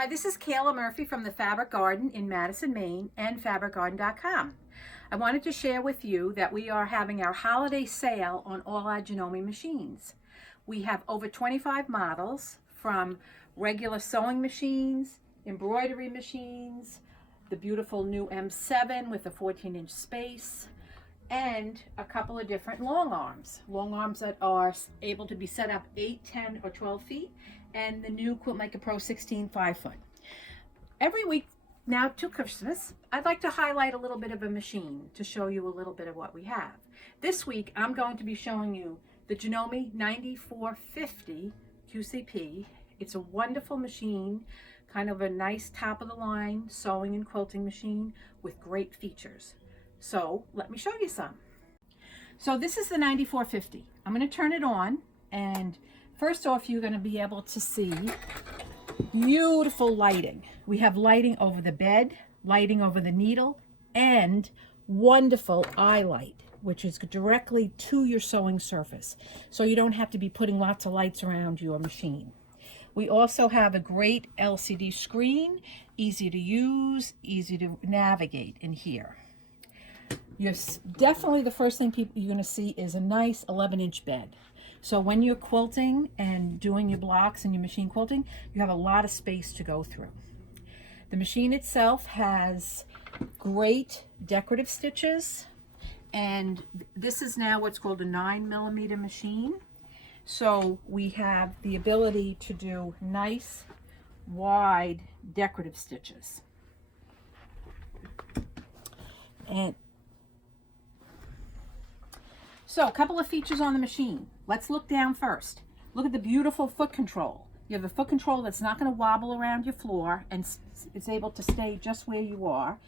Hi, this is Kayla Murphy from the Fabric Garden in Madison, Maine, and fabricgarden.com. I wanted to share with you that we are having our holiday sale on all our Janome machines. We have over 25 models, from regular sewing machines, embroidery machines, the beautiful new M7 with a 14-inch space, and a couple of different long arms that are able to be set up 8, 10, or 12 feet, and the new Quiltmaker Pro 16 5-foot. Every week now to Christmas, I'd like to highlight a little bit of a machine to show you a little bit of what we have. This week, I'm going to be showing you the Janome 9450 QCP. It's a wonderful machine, kind of a nice top-of-the-line sewing and quilting machine with great features. So let me show you some. So this is the 9450. I'm going to turn it on, and first off, you're going to be able to see beautiful lighting. We have lighting over the bed, lighting over the needle, and wonderful eye light, which is directly to your sewing surface. So you don't have to be putting lots of lights around your machine. We also have a great LCD screen, easy to use, easy to navigate in here. Definitely the first thing you're going to see is a nice 11-inch bed. So when you're quilting and doing your blocks and your machine quilting, you have a lot of space to go through. The machine itself has great decorative stitches, and this is now what's called a 9mm machine. So we have the ability to do nice, wide decorative stitches. And so a couple of features on the machine. Let's look down first. Look at the beautiful foot control. You have a foot control that's not going to wobble around your floor, and it's able to stay just where you are.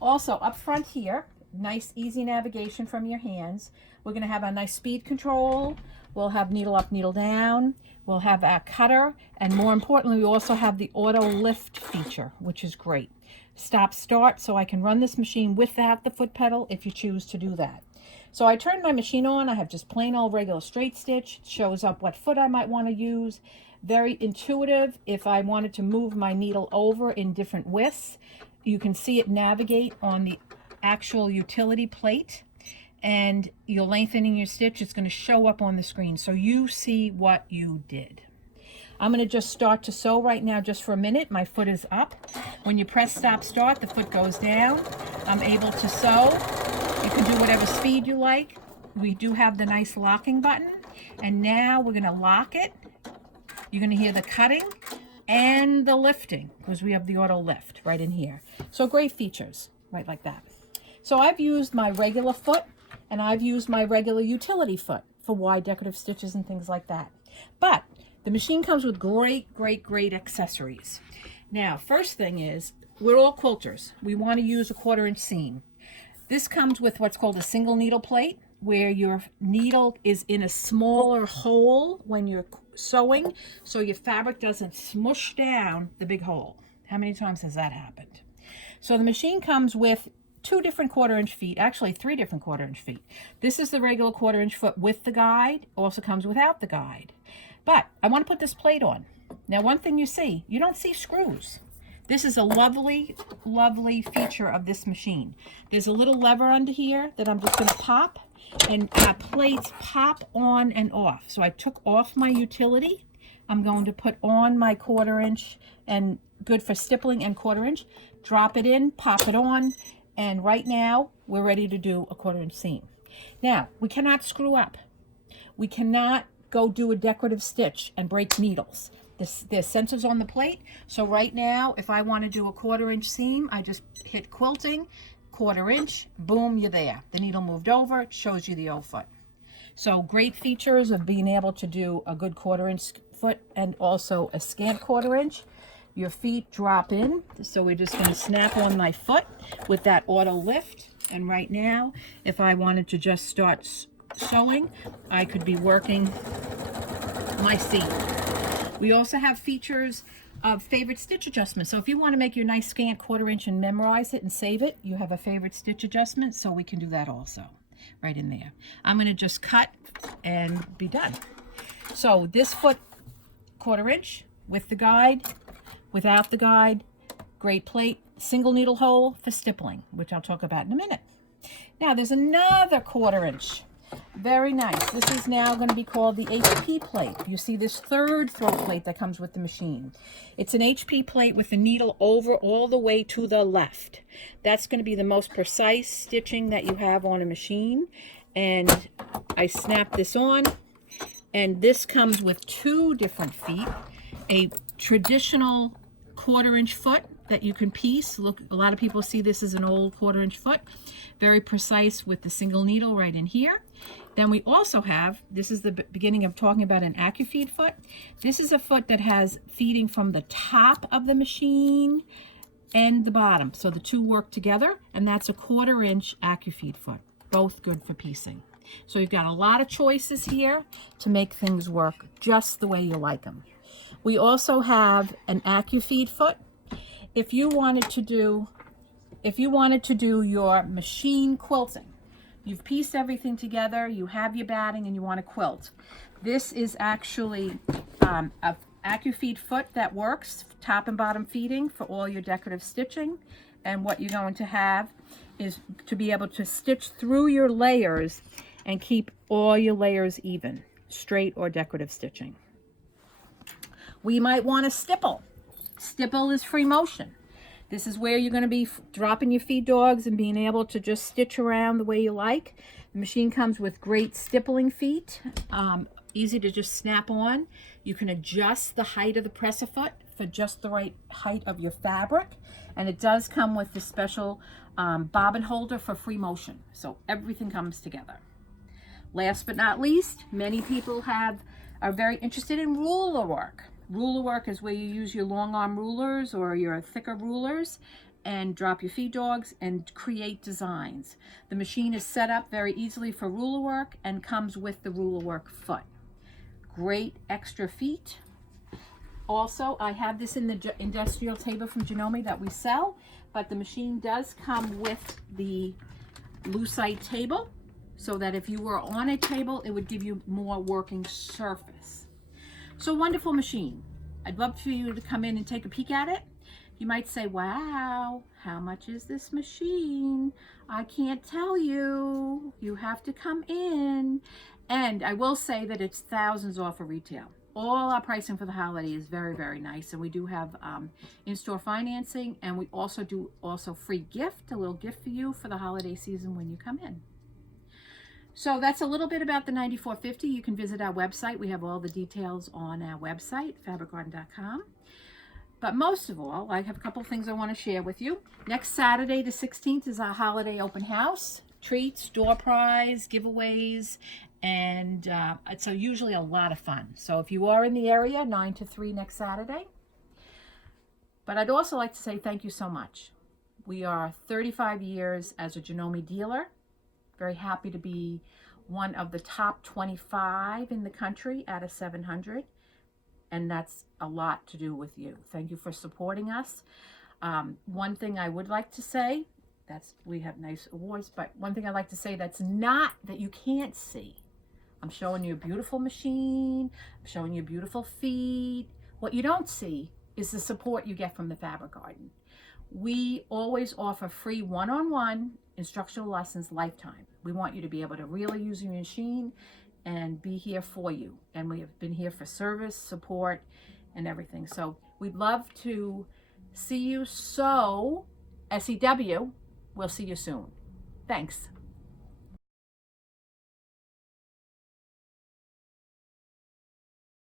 Also up front here, nice easy navigation from your hands. We're going to have a nice speed control. We'll have needle up, needle down. We'll have our cutter, and more importantly, we also have the auto lift feature, which is great. Stop start, so I can run this machine without the foot pedal if you choose to do that. So I turned my machine on. I have just plain old regular straight stitch. It shows up what foot I might want to use. Very intuitive. If I wanted to move my needle over in different widths, you can see it navigate on the actual utility plate, and you're lengthening your stitch. It's going to show up on the screen so you see what you did. I'm going to just start to sew right now just for a minute. My foot is up. When you press stop start, the foot goes down. I'm able to sew. You can do whatever speed you like. We do have the nice locking button, and now we're going to lock it. You're going to hear the cutting and the lifting because we have the auto lift right in here. So great features, right like that. So I've used my regular foot, and I've used my regular utility foot for wide decorative stitches and things like that. But the machine comes with great accessories. Now, first thing is, we're all quilters. We want to use a 1/4-inch seam. This comes with what's called a single needle plate, where your needle is in a smaller hole when you're sewing, so your fabric doesn't smush down the big hole. How many times has that happened? So the machine comes with 2 different 1/4-inch feet, actually 3 different 1/4-inch feet. This is the regular 1/4-inch foot with the guide, also comes without the guide. But I want to put this plate on. Now, one thing you don't see screws. This is a lovely feature of this machine. There's a little lever under here that I'm just going to pop, and plates pop on and off. So I took off my utility. I'm going to put on my 1/4-inch, and good for stippling and 1/4-inch. Drop it in, pop it on, and right now we're ready to do a 1/4-inch seam. Now, we cannot screw up. We cannot go do a decorative stitch and break needles. There's sensors on the plate, so right now, if I want to do a 1/4-inch seam, I just hit quilting, 1/4-inch, boom, you're there. The needle moved over, it shows you the old foot. So great features of being able to do a good 1/4-inch foot and also a scant 1/4-inch. Your feet drop in, so we're just going to snap on my foot with that auto lift. And right now, if I wanted to just start sewing, I could be working my seam. We also have features of favorite stitch adjustment. So if you want to make your nice scant 1/4-inch and memorize it and save it, you have a favorite stitch adjustment, so we can do that also right in there. I'm going to just cut and be done. So this foot 1/4 inch with the guide, Without the guide, great plate, single needle hole for stippling, which I'll talk about in a minute. Now there's another 1/4 inch. Very nice. This is now going to be called the HP plate. You see this third throat plate that comes with the machine. It's an HP plate with the needle over all the way to the left. That's going to be the most precise stitching that you have on a machine. And I snap this on, and this comes with 2 different feet. A traditional 1/4 inch foot that you can piece. Look, a lot of people see this as an old 1/4 inch foot. Very precise with the single needle right in here. Then we also have, this is the beginning of talking about an AccuFeed foot. This is a foot that has feeding from the top of the machine and the bottom. So the 2 work together, and that's a 1/4 inch AccuFeed foot. Both good for piecing. So you've got a lot of choices here to make things work just the way you like them. We also have an AccuFeed foot. If you wanted to do your machine quilting, you've pieced everything together, you have your batting, and you want to quilt. This is actually a AccuFeed foot that works, top and bottom feeding for all your decorative stitching. And what you're going to have is to be able to stitch through your layers and keep all your layers even, straight or decorative stitching. We might want to stipple. Stipple is free motion. This is where you're going to be dropping your feed dogs and being able to just stitch around the way you like. The machine comes with great stippling feet, easy to just snap on. You can adjust the height of the presser foot for just the right height of your fabric. And it does come with the special bobbin holder for free motion. So everything comes together. Last but not least, many people are very interested in ruler work. Ruler work is where you use your long arm rulers or your thicker rulers and drop your feed dogs and create designs. The machine is set up very easily for ruler work and comes with the ruler work foot. Great extra feet. Also, I have this in the industrial table from Janome that we sell, but the machine does come with the lucite table so that if you were on a table, it would give you more working surface. So wonderful machine. I'd love for you to come in and take a peek at it. You might say, wow, how much is this machine? I can't tell you. You have to come in. And I will say that it's thousands off of retail. All our pricing for the holiday is very, very nice. And we do have in-store financing, and we also do free gift, a little gift for you for the holiday season when you come in. So that's a little bit about the 9450. You can visit our website. We have all the details on our website, fabricgarden.com. But most of all, I have a couple of things I want to share with you. Next Saturday, the 16th, is our holiday open house. Treats, door prize, giveaways, and it's usually a lot of fun. So if you are in the area, 9 to 3 next Saturday. But I'd also like to say thank you so much. We are 35 years as a Janome dealer. Very happy to be one of the top 25 in the country out of 700. And that's a lot to do with you. Thank you for supporting us. One thing I would like to say, we have nice awards, but one thing I'd like to say that you can't see. I'm showing you a beautiful machine. I'm showing you beautiful feet. What you don't see is the support you get from the Fabric Garden. We always offer free one-on-one instructional lessons lifetime. We want you to be able to really use your machine and be here for you. And we have been here for service, support, and everything. So we'd love to see you. So, SEW, we'll see you soon. Thanks.